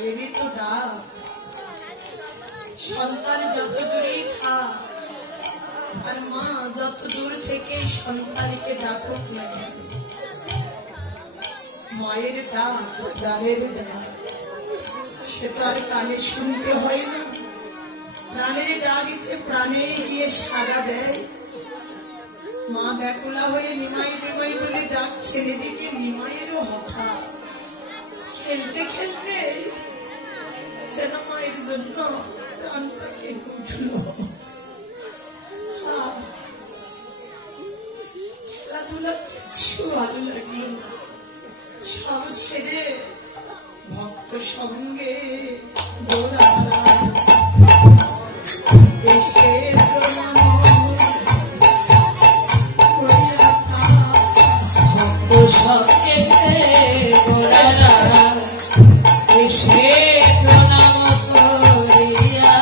মায়েরই তো ডাক। সন্তান যত দূরেই থাক আর মা যত দূর থেকে সন্তানকে ডাকুক না কেন, মায়ের ডাক প্রাণের ডাক, সে তো আর কানে শুনতে হয় না। প্রাণের ডাক যে প্রাণে গিয়ে সাড়া দেয়। মা ব্যাকুলা হয়ে নিমাই নিমাই বলে ডাকছে, এদিকে নিমাইয়েরও হঠাৎ খেলতে খেলতে যেন মায়ের জন্য প্রাণটা কেঁপে উঠল। খেলাধুলা কিছু ভালো লাগলো না, সব ছেড়ে ভক্ত সঙ্গে এসে প্রণাম ভক্ত সঙ্গে এসে প্রণাম করিয়া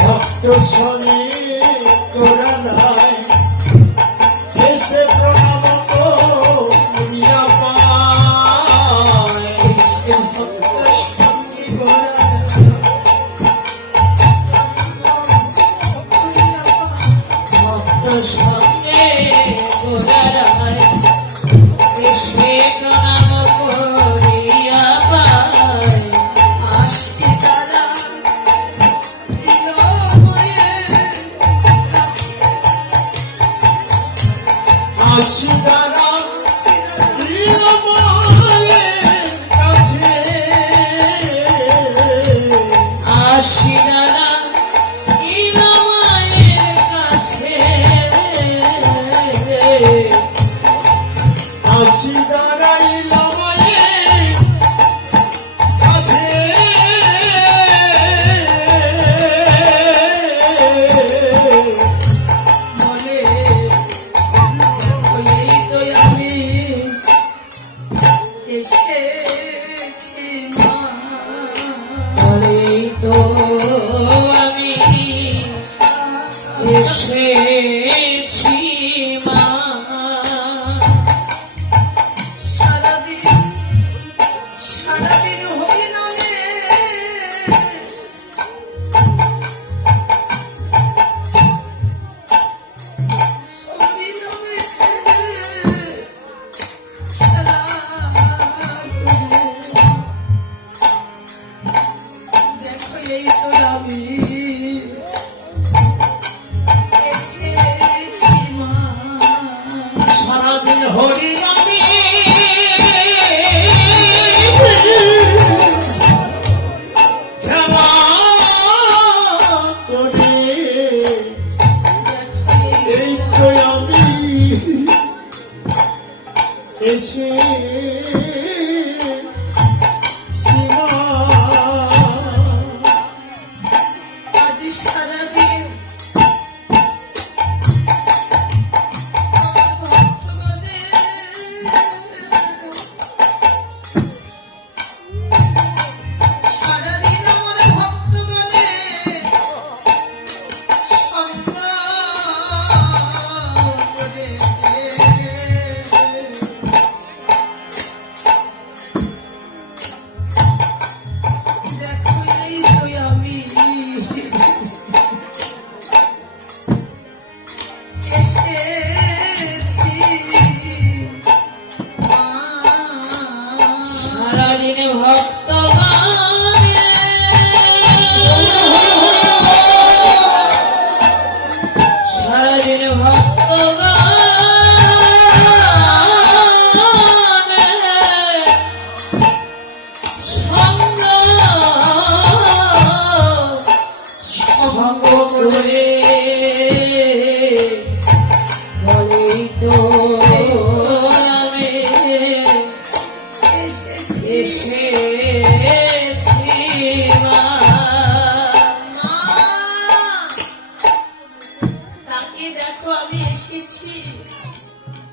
ভক্ত সঙ্গে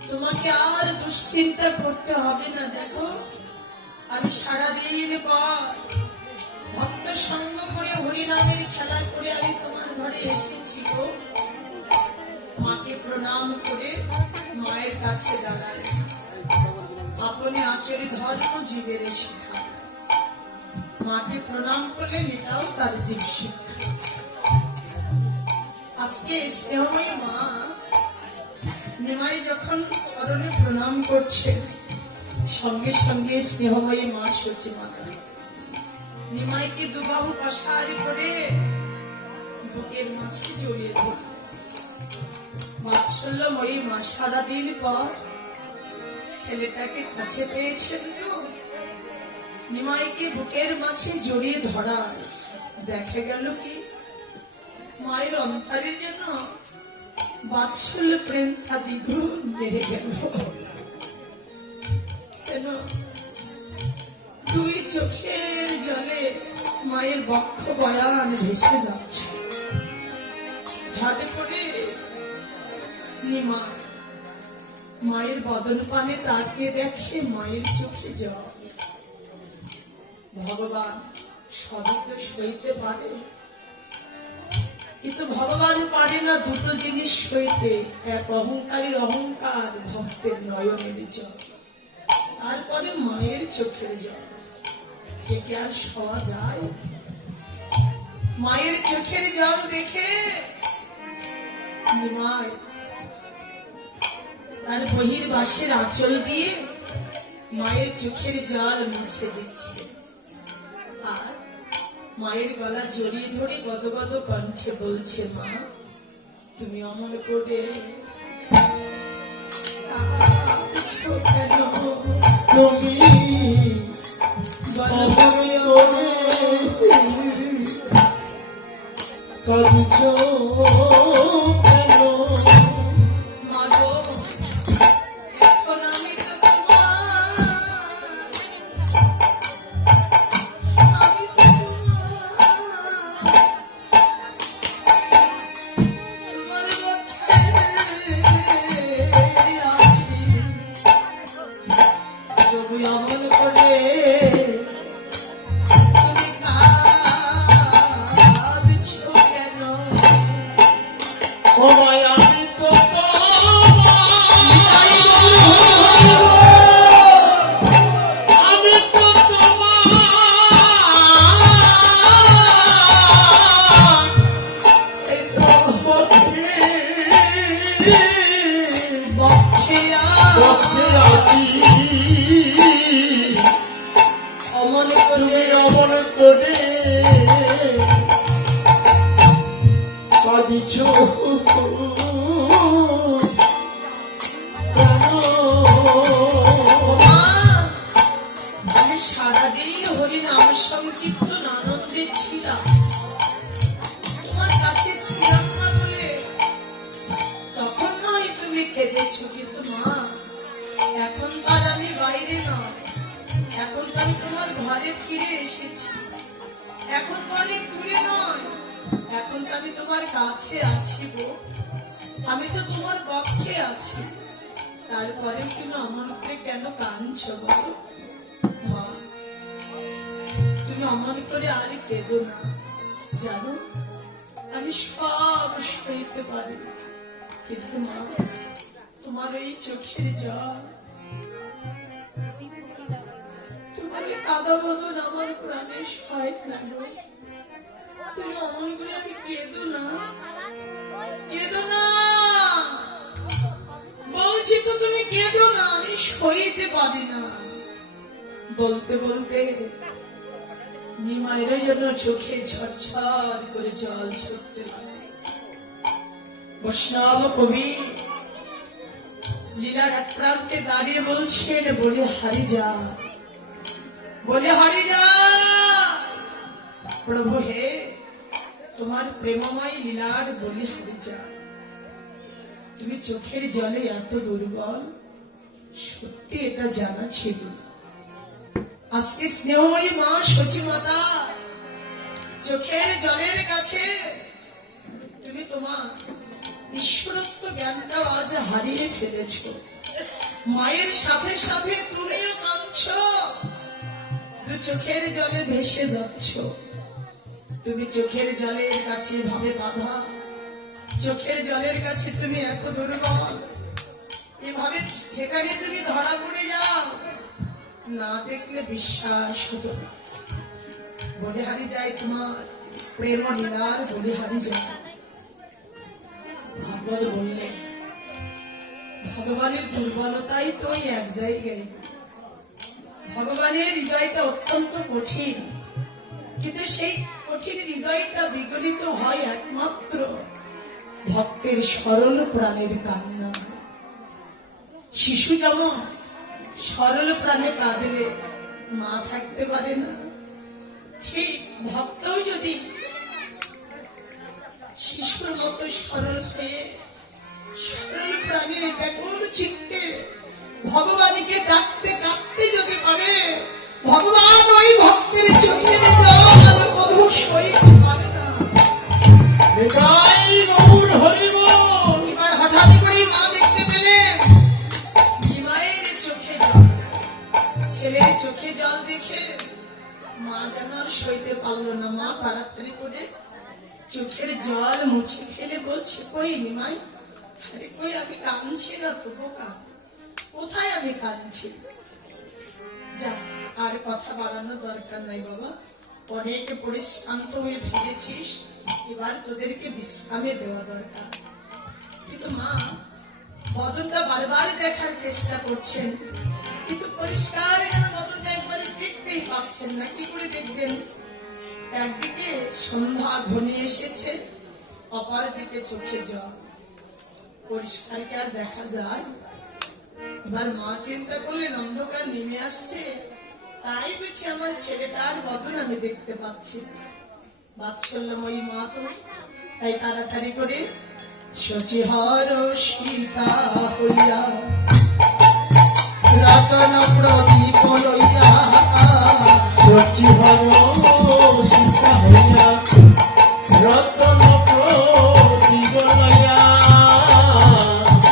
তোমাকে আর দুশ্চিন্তা করতে হবে না। দেখো আমি সারাদিন পর ভক্ত সঙ্গ করে হরিনামের খেলা করে আমি তোমার ঘরে এসেছি গো। মাকে প্রণাম করে মায়ের কাছে দাঁড়ায়। আপনি আচরি ধর্ম জীবের শিখা। মাকে প্রণাম করলেন, এটাও তার জীব শিক্ষা। আজকে স্নেহময়ী মা নিমাই যখন চরণে প্রণাম করছে, সঙ্গে সঙ্গে স্নেহময়ী মা সচি মাতা নিমাইকে দুবাহু পাশারি করে বুকের মাঝে জড়িয়ে ধরে। বাৎসল্যময়ী মা সারাদিন পর ছেলেটাকে কাছে পেয়েছেন তো, নিমাইকে বুকের মাঝে জড়িয়ে ধরার দেখা গেল কি মায়ের অন্তরে যেন বাৎসল্য প্রেমটা দ্বিগুণ বেড়ে গেল। যেন দুই চোখের জলে মায়ের বক্ষ বয়ান ভেসে যাচ্ছে। ঝাঁদে করে নিমাই মায়ের বদন পানে তাকিয়ে দেখে মায়ের চোখে জল। ভগবান সবই তো সইতে পারে, কিন্তু ভগবান পারে না দুটো জিনিস সইতে, এক অহংকারীর অহংকার, ভক্তের নয়নের জল, তারপরে মায়ের চোখের জল। একে আর সওয়া যায়? মায়ের চোখের জল দেখে নিমাই তার বহির্বাসের আঁচল দিয়ে মায়ের চোখের জল মুছে দিচ্ছে, আর মায়ের গলা জড়িয়ে ধরে গদগদ কণ্ঠে বলছে, মা তুমি অমর করে কেন? তুমি অমর করে কাঁদছো কেন? মা গো, এখন আমি তো তোমার, আমি তো তোমার পক্ষে আছি। তবু অমন করে তুমি কাঁদছো কেন? ও মায় আমি তো আমি তো এই তো পক্ষে পক্ষে আছি। অমন তুমি করে অমর করে কাঁদিছো মা, আমি সারাদিন হরিনাম সংকীর্তন আনন্দে ছিলাম, তোমার কাছে ছিলাম না বলে তখন নয় তুমি কেঁদেছো, কিন্তু মা এখন তো আর আমি বাইরে নয়, এখন তো আমি তোমার ঘরে ফিরে এসেছি, এখন তো অনেক দূরে নয়, এখন তো আমি তোমার কাছে আছি গো, আমি তো তোমার পক্ষে আছি, তারপরে তুমি অমন করে কেন কাঁদছো বলো? মা তুমি অমন করে আর কেঁদো না, জানো আমি সব সইতে পারি, কিন্তু মা তোমার এই চোখের জল, তোমার এই কাদা বদন আমার প্রাণে সহায় না গো। তুমি অমন করে আমি কেঁদো না, কেঁদো না বলছি তো, তুমি কেঁদো না, আমি সইতে পারি না। বলতে বলতে নিমাইয়ের জন্য চোখে ঝরঝর করে জল ঝরতে লাগে। বৈষ্ণব কবি লীলার এক প্রান্তে দাঁড়িয়ে বলছেন, বলে হারি যা, বলে হারি যা প্রভু হে, তোমার প্রেমময় লীলার বলে হারি যা। তুমি চোখের জলে এত দুর্বল, সত্যি এটা জানা ছিল। আজকে স্নেহময়ী মা সচি মাতা চোখের জলের কাছে তুমি তোমার ঈশ্বরত্ব জ্ঞানটাও আজ হারিয়ে ফেলেছ। মায়ের সাথে সাথে তুমিও কাঁদছো, দু চোখের জলে ভেসে যাচ্ছ। তুমি চোখের জলের কাছে ভাবে বাধা, চোখের জলের কাছে তুমি এত দুর্বল, এভাবে যেখানে তুমি ধরা পড়ে যাও, না দেখলে বিশ্বাস হতো না। বলে হারি যায় তোমার প্রেম লীলার বলে হারি যায়। ভাগবত বললে ভগবানের দুর্বলতাই তো এই এক জায়গায়। ভগবানের হৃদয়টা অত্যন্ত কঠিন, কিন্তু সেই কঠিন হৃদয়টা বিগলিত হয় একমাত্র ভক্তের সরল প্রাণের কান্না। শিশু যেমন সরল প্রাণে কাঁদলে মা থাকতে পারে না, ঠিক ভক্তও যদি শিশুর মতো সরল হয়ে সরল প্রাণে ব্যাকুল চিত্তে ভগবানকে ডাকতে ডাকতে যদি পারে, ভগবান ওই ভক্তের চোখের জল কবু সইতে পারে না। নিতাই গৌর হরি বল। এবার হঠাৎ করে মা দেখতে পেলেন নিমাইয়ের চোখে জল। ছেলের চোখে জল দেখে মা যেন আর সইতে পারলো না। মা তাড়াতাড়ি করে চোখের জল মুছে ফেলে বলছে, কই নিমাই, আরে কই আমি কাঁদছি না তো বোকা, কোথায় আমি কাঁদছি? যা, আর কথা বাড়ানো দরকার নাই বাবা, অনেক পরিশ্রান্ত হয়ে ফিরেছিস, এবার তোদেরকে বিশ্রামে দেওয়া দরকার। কিন্তু মা বদনটা বারবার দেখার চেষ্টা করছেন, কিন্তু পরিষ্কার যেন বদনটা একবারে দেখতেই পাচ্ছেন না। কি করে দেখবেন? একদিকে সন্ধ্যা ঘনিয়ে এসেছে, অপর দিকে চোখে জল, পরিষ্কার কি আর দেখা যায়? এবার মা চিন্তা করলেন অন্ধকার নেমে আসছে, তাই বুঝি আমার ছেলেটার বদন আমি দেখতে পাচ্ছি। বাৎসল্যময়ী মা তো, তাই তাড়াতাড়ি করে সচিহর সীতা হইয়া রতন প্রদীপ লইয়া সচিহর সীতা হইয়া রতন প্রদীপ লইয়া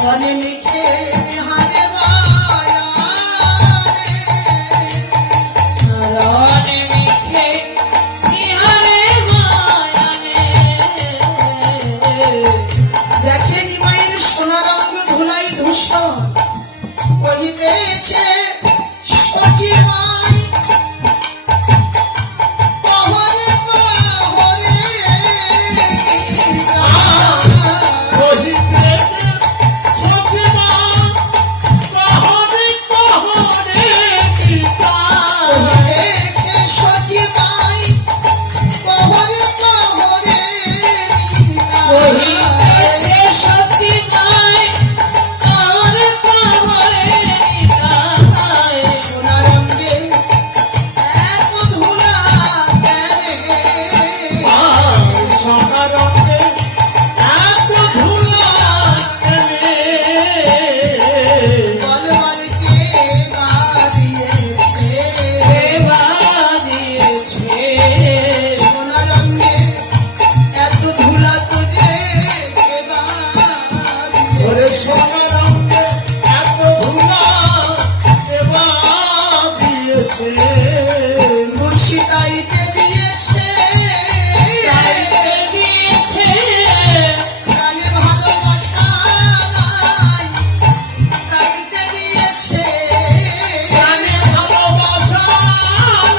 মনে লিখে হারে মায়া রনে মিখে ইহারে মায়ানে দেখে নিমাইয়ের সোনা রঙ ধুলাই ধূসর কহিতেছে সচি মাই পহরে পহরে কহিতেছে সচিমা কহরে কহরে পিতা কহিতেছে সচি মাই পহরে পহরে কহিতেছে সত্যি মায় আর কামরে নিতায় সোনা রঙে এক ধুলা কেনে সকারণে এত ধুলা কেনে বলবলকে বাদিয়েছে সেবা দিয়েছে সোনা রঙে এত ধুলা তোরে কে ওরে বাদিয়েছে সকারণে এত ধুলা দেবা দিয়েছে মুর্শিদাইতে দিয়েছে তাইতে দিয়েছে প্রাণে ভালোবাসা নাই তাইতে দিয়েছে প্রাণে ভালোবাসা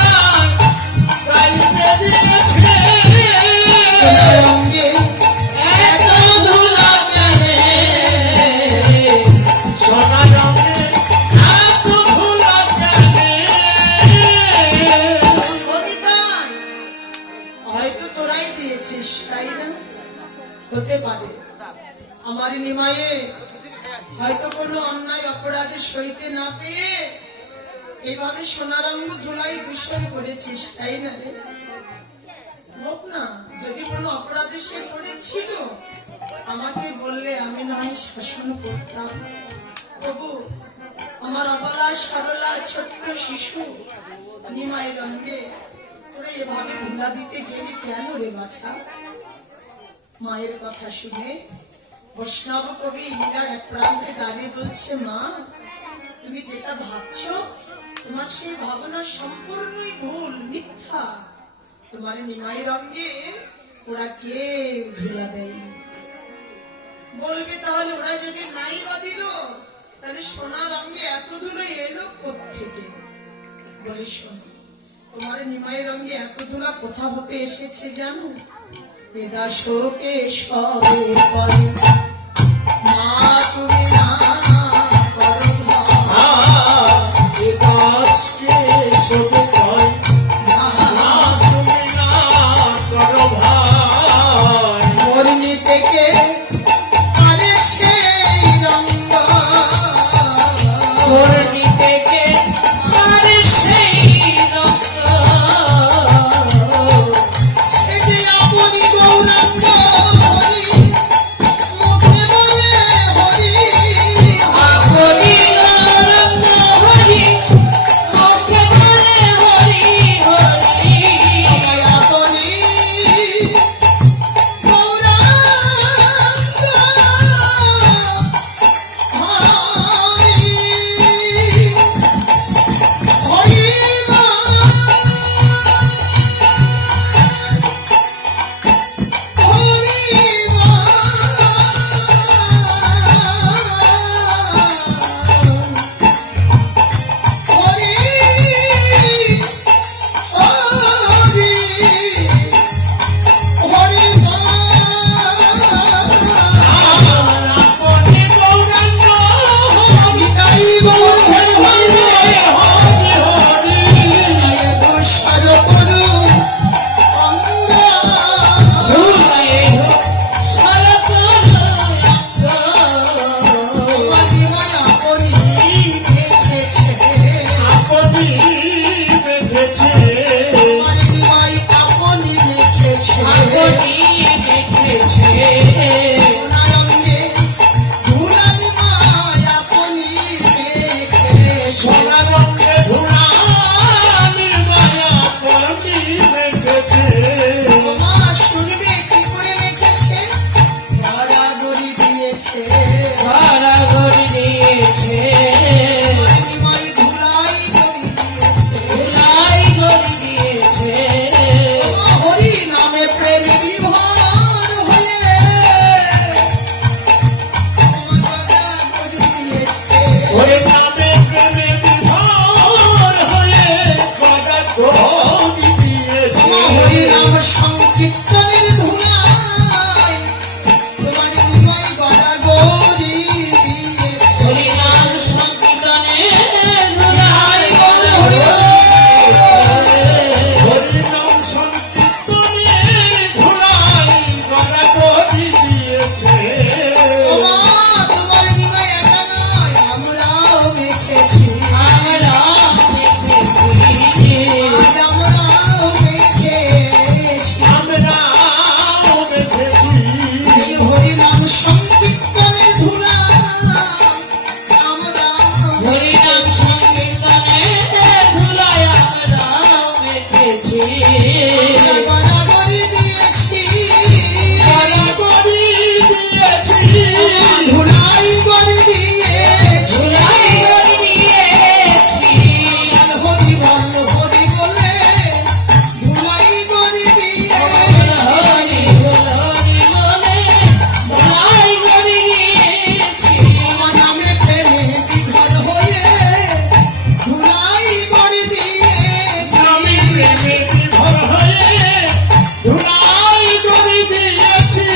নাই তাইতে দিয়েছে সোনা রঙে এত ধুলা কেনে সকারণে এত ধুলা কেনে কবিতায় হয়তো তোরাই দিয়েছিস, তাই না? হতে পারে আমার নিমায়ে হয়তো কোনো অন্যায় অপরাধে সইতে না পেয়ে এইভাবে সোনারঙ্গ ধুলাই দূষণ করেছিস, তাই না রে? হোক না, যদি কোনো অপরাধে সে করেছিল আমাকে বললে আমি না হয় শাসন করতাম। তবু আমার অবলা সরলা ছোট্ট শিশু নিমাই রঙে করে এভাবে ধুলা দিতে গেলে কেন রে বাছা? মায়ের কথা শুনে বৈষ্ণব কবি লীলার এক প্রান্তে দাঁড়িয়ে বলছে, মা তুমি যেটা ভাবছো তোমার সেই ভাবনা সম্পূর্ণই ভুল, মিথ্যা। তোমার নিমাই রঙে ওরা কেউ ধুলা দেয়। বলবে তাহলে ওরা যদি নাই বা দিল তাহলে সোনা রঙে এত দূরে এলো কোত্থেকে? বলে শোনো, তোমার নিমাই রঙে এত দূরা কোথা হতে এসেছে জানো? বেদা শোকে সবে করে মা তুমি না করো ভাই। এ দাসকে শোভে কয়, মা না তুমি না করো ভাই। মরনি থেকে আরে সেই রঙ্গ করনি থেকে মারে সেই রক্ত সে যে আপনি গৌরাঙ্গ হরি মুখে বলে হরি আপনি গৌরঙ্গ হরি মুখে বলে হরি হরি আমায় আপনি গৌরাঙ্গ হরি হরি মা আপনি গৌরাঙ্গ হরি ধুলায় হোক সরকল রক্ত আপনি দেখেছে আপনি দেখেছে সোনা রঙে ধুলানি মায়া আপনি দেখেছে ধরা গড়ি দিয়েছে ধুলাই গড়ি দিয়েছে হরি নামে প্রেম বিভোর হয়ে ওরে নামে প্রেমে বিভোর হয়ে গদা গদি দিয়েছে হরি নাম সংকীর্তনের ধুলাই তোমার নিমাই গড়া গড়ি দিয়েছে হরিনাম সংকীর্তনে ধুলাই গড়ি হরি নাম সংকীর্তনের ধুলাই গদা গদি দিয়েছে ওমা তোমার নিমাই একা নয় আমরাও দেখেছি আমরা দেখেছি আজ আমরাও দেখেছি আমরাও দেখেছি এই হরি নাম সংকীর্তনের ধুলাই আমরা হরিনাম সংকীর্তনে ধুলাই আমরা দেখেছি গড়া গড়ি দিয়েছি গদা গদি দিয়েছি ধুলাই গড়ি দিয়েছি ধুলাই গড়ি দিয়েছি হরি বল হরি বলে ধুলাই গড়ি দিয়েছি হরি হরি বলে ধুলাই গড়ি দিয়েছি আমার নামে প্রেমে বিভোর হয়ে ধুলাই গড়ি দিয়েছি আমি প্রেমে বিভোর হয়ে ধুলাই গদি দিয়েছি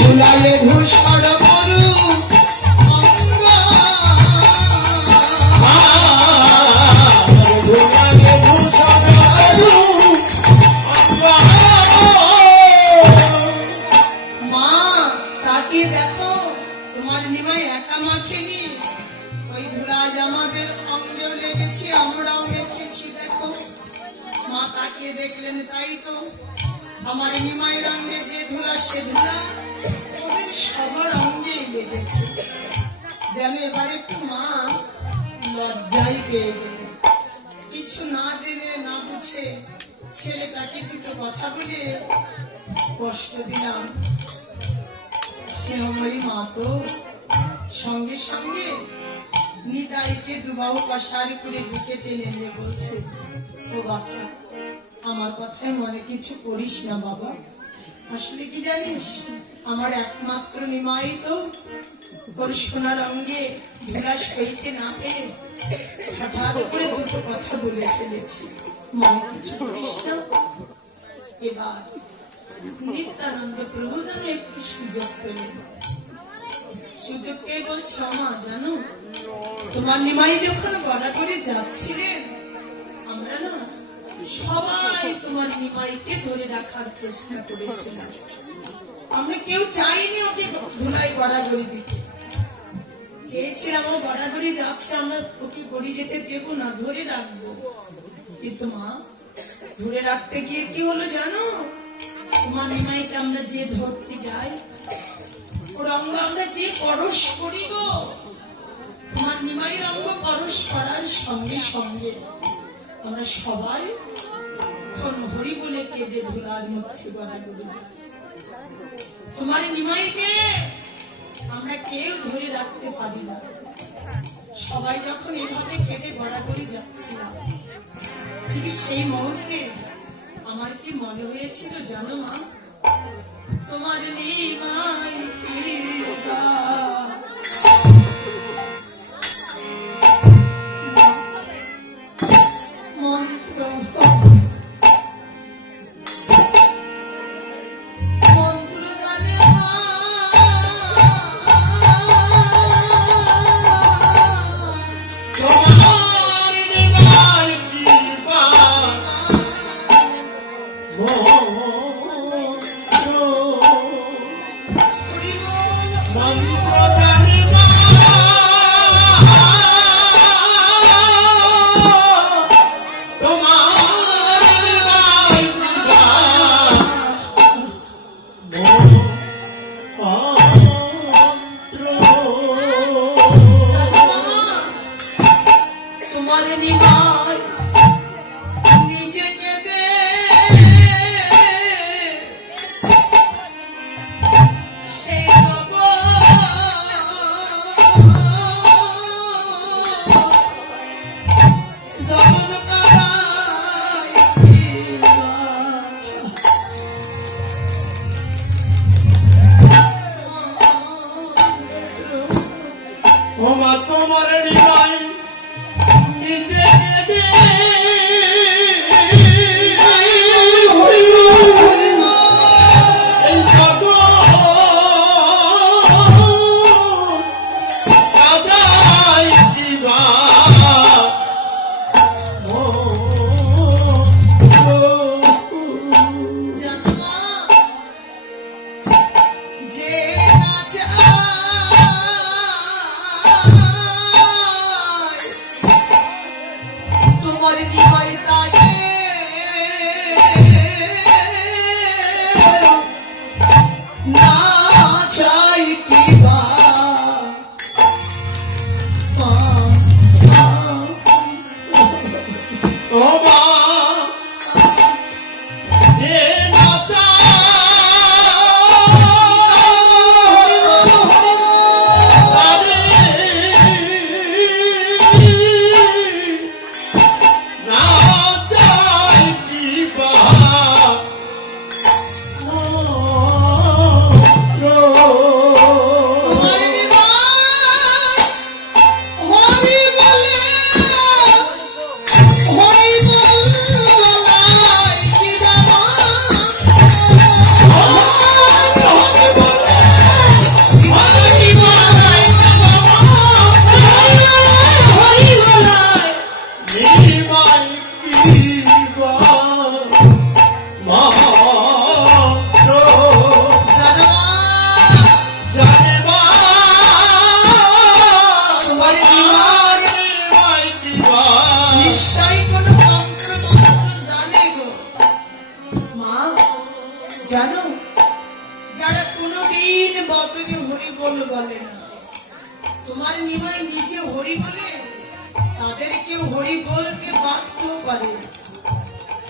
ধুলালে ধূসর মরু অঙ্গ ধুলালে ভূষণ মা তাকিয়ে দেখো তোমার নিমাই একা মাখেনি ওই ধুলাজ আমাদের অঙ্গেও লেগেছে আমরাও মেখেছি দেখো মা তাকিয়ে দেখলেন তাই তো আমার নিমাই রঙে যে ধুলা সে ধুলা ওদের সবার অঙ্গেই লেগেছে যেন এবারে একটু মা লজ্জাই পেয়ে গেল কিছু না জেনে না বুঝে ছেলেটাকে দুটো কথা বলে কষ্ট দিলাম সে আমারই মা তো সঙ্গে সঙ্গে নিতাইকে দুবাহু পাশারি করে বুকে টেনে নিয়ে বলছে, ও বাচ্চা আমার কথায় মনে কিছু করিস না বাবা, আসলে কি জানিস আমার একমাত্র নিমাই তো ওর সোনার অঙ্গে ধুলা সইতে না পেরে হঠাৎ করে দুটো কথা বলে ফেলেছি। মন কিছু করিস না। এবার নিত্যানন্দ প্রভু যেন একটু সুযোগ পেলেন। সুযোগ পেয়ে বলছে, মা জানো, তোমার নিমাই যখন গড়াগড়ি যাচ্ছিলেন, আমরা না সবাই তোমার নিমাইকে ধরে রাখার চেষ্টা করেছিলাম। আমরা কেউ চাইনি ওকে ধুলাই গড়াগড়ি দিতে, চেয়েছিলাম ও গড়াগড়ি যাচ্ছে, আমরা ওকে গড়ি যেতে দেবো না, ধরে রাখবো। কিন্তু মা, ধরে রাখতে গিয়ে কি হলো জানো, তোমার নিমাইকে আমরা যে ধরতে যাই, ওর অঙ্গ আমরা যে পরশ করি গো, তোমার নিমাইয়ের অঙ্গ পরশ করার সঙ্গে সঙ্গে আমরা সবাই এখন হরি বলে কেঁদে ধুলার মধ্যে গড়াগড়ি যাই। তোমার নিমাইকে আমরা কেউ ধরে রাখতে পারি না। সবাই যখন এভাবে কেঁদে গড়াগড়ি যাচ্ছিলাম, ঠিক সেই মুহূর্তে আমার কি মনে হয়েছিল জানো মা, তোমার নিমাই মন্ত্র মন্ত্র জানে মা, তোমার নিমাই কৃপা হরি বল, মন্ত্র জানি মা, তোমার নিমাই কৃপা মন্ত্র তোমার নিমাই নিজেকে দে হে জগৎ ওমা তোমার নিমাই নিজেকে দে এই জগৎ কাদাই দিবা জানো মা, যে না চায় তোমার নিমাই তাকে না চাই কিবা ওমা যে না না চাই কিবা তোমার নিমাই হরি বলে, হরি বলাই কিবা মা, হরি বলাই হরি বলাই নিমাই কিবা মন্ত্র জানো মা, জানে মা তোমার তোমার নিমাই কিবা নিশ্চয়ই কোনো তন্ত্র মন্ত্র জানে গো মা। জানো, যারা কোনোদিন বদনে হরি বলে না, তোমার নিমাই নিচে হরি বলে, তাদেরকে হরি বলতে বাধ্য করে।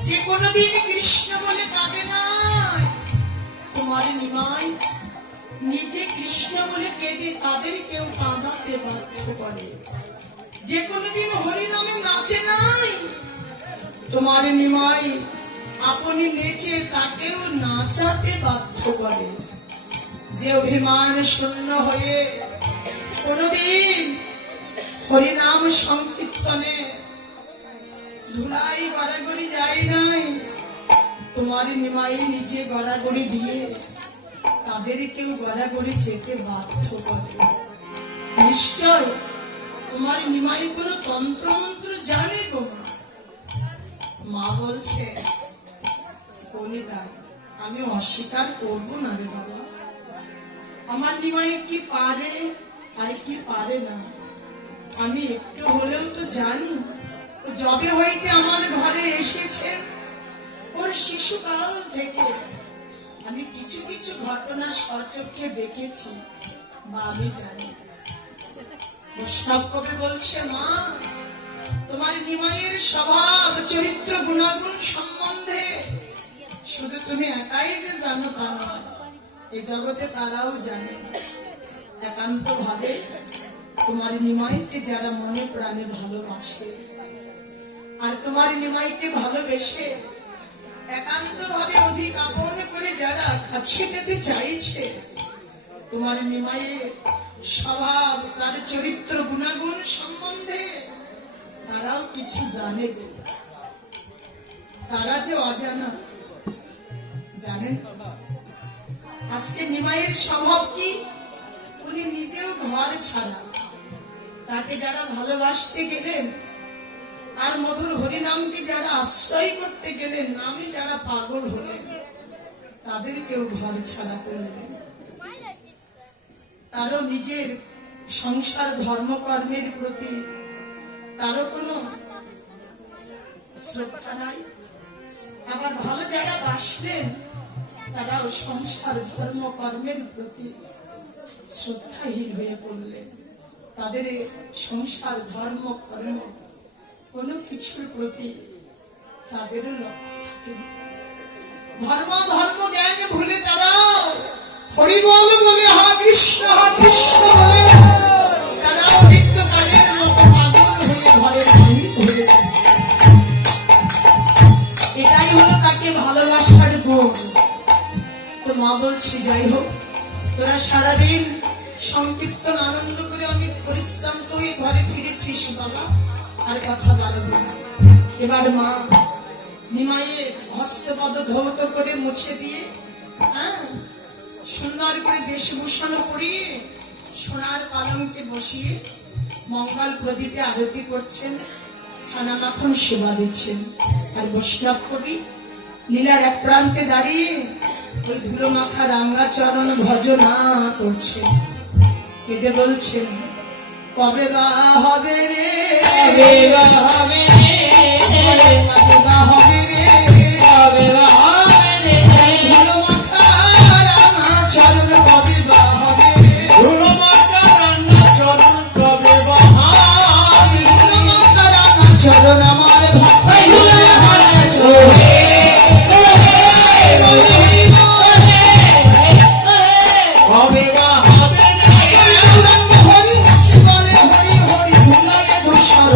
যে কোনোদিন কৃষ্ণ বলে তাদের নাই, তোমার নিমাই নিজে কৃষ্ণ বলে কেঁদে তাদেরকেও কাঁদাতে বাধ্য করে। যে কোনোদিন হরি নামে নাচে নাই, তোমার নিমাই আপনি নেচে তাকেও নাচাতে বাধ্য করে। যে অভিমান শূন্য হয়ে কোনদিন হরিনাম সংকীর্তনে ধুলাই গড়াগড়ি যায় নাই, তোমার নিমাই নিজে গড়াগড়ি দিয়ে তাদের কেউ গড়াগড়ি যেতে বাধ্য করে। নিশ্চয় তোমার নিমাই কোনো তন্ত্র মন্ত্র জানে গো মা। মা বলছে বলি তাই, আমি অস্বীকার করবো না রে বাবা। আমার নিমাই কি পারে আর কি পারে না আমি একটু হলেও তো জানি। ও যবে হইতে আমার ঘরে এসেছে, ওর শিশুকাল থেকে আমি কিছু কিছু ঘটনা স্বচক্ষে দেখেছি বা আমি জানি। বৈষ্ণব কবি বলছে মা, তোমার নিমাইয়ের স্বভাব চরিত্র গুণাগুণ সম্বন্ধে শুধু তুমি একাই যে জানো তা নয়, এই জগতে তারাও জানে। একান্ত ভাবে তোমার নিমাইকে যারা মনে প্রাণে ভালোবাসে, আর তোমার নিমাইকে ভালোবেসে একান্ত ভাবে অধিক আপন করে যারা কাছে পেতে চাইছে, তোমার নিমাইয়ের স্বভাব তার চরিত্র গুণাগুণ সম্বন্ধে তারাও কিছু জানে গো। তারা যে অজানা জানেন। আজকে নিমাইয়ের স্বভাব কি, উনি নিজেও ঘর ছাড়া, তাকে যারা ভালোবাসতে গেলেন আর মধুর হরিনামকে যারা আশ্রয় করতে গেলেন, নামে যারা পাগল হলেন, তাদেরকেও ঘর ছাড়া করলেন। তারও নিজের সংসার ধর্মকর্মের প্রতি তারও কোনো শ্রদ্ধা নাই। আবার ভালো যারা বাসলেন, তারাও সংসার ধর্মকর্মের প্রতি শ্রদ্ধাহীন হয়ে পড়লেন। তাদের সংসার ধর্ম কর্ম কোনো কিছুর প্রতি তাদেরও লক্ষ্য থাকে না। ধর্ম ধর্ম জ্ঞান ভুলে তারাও হরিবল বলে হা কৃষ্ণ বলে তারাও নিত্যকালের মতো পাগল হয়ে ঘরে বাহির হয়ে যায়। এটাই হলো তাকে ভালোবাসার গুণ। তো মা বলছি যাই হোক, তোরা সারাদিন সংকীর্তন আনন্দ করে অনেক পরিশ্রান্ত হয়ে ঘরে ফিরেছিস বাবা, আর কথা বাড়বে না। এবার মা নিমাইয়ের হস্তপদ ধৌত করে মুছে দিয়ে, হ্যাঁ, সুন্দর করে বেশভূষণ পরিয়ে সোনার পালঙ্কে বসিয়ে মঙ্গল প্রদীপে আরতি করছেন, ছানা মাখন সেবা দিচ্ছেন। আর বৈষ্ণব কবি লীলার এক প্রান্তে দাঁড়িয়ে ওই ধুলো মাখা রাঙ্গা চরণ ভজনা করছে, কেঁদে বলছেন কবে বা হবে রে, কবে বা হবে রে, কবে বা হবে রে, কবে বা হবে রে, ধুলো মাখা রাঙ্গা চরণ কবে বা হবে রে, ধুলো মাখা রান্না চরণ কবে বাহার, ধুলো মাখা রাঙ্গা চরণ আমার ভক্ত ধুলো মাখা চোরে, কবে বা হবে হরি হরি হরি ভুলায় ঘোষর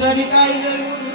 জনিতাই জয় গুরু